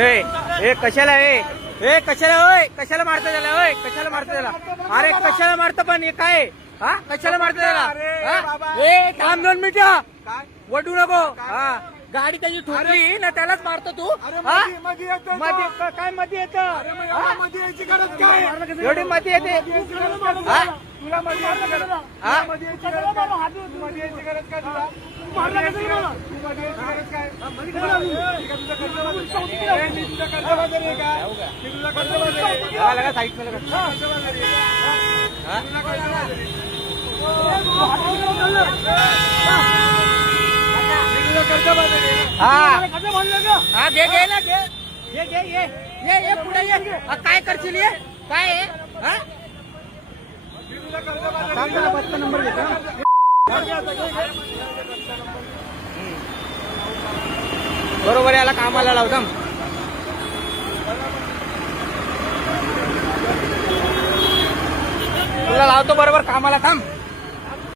ए कशाला कशाला होय कशाला मारतो त्याला होय कशाला मारतो त्याला अरे कशाला मारतो पण हे काय हा कशाला मारतो त्याला ए थांब 2 मिनिटं वडू नको हा गाडी त्याची ठोकली ना त्यालाच मारतो तू काय मध्ये येत एवढी मध्ये येते साईड हा घे घे ना घे ये पुढे ये काय करशील ये काय नंबर बरोबर याला कामाला लावता तुला लावतो बरोबर कामाला थांब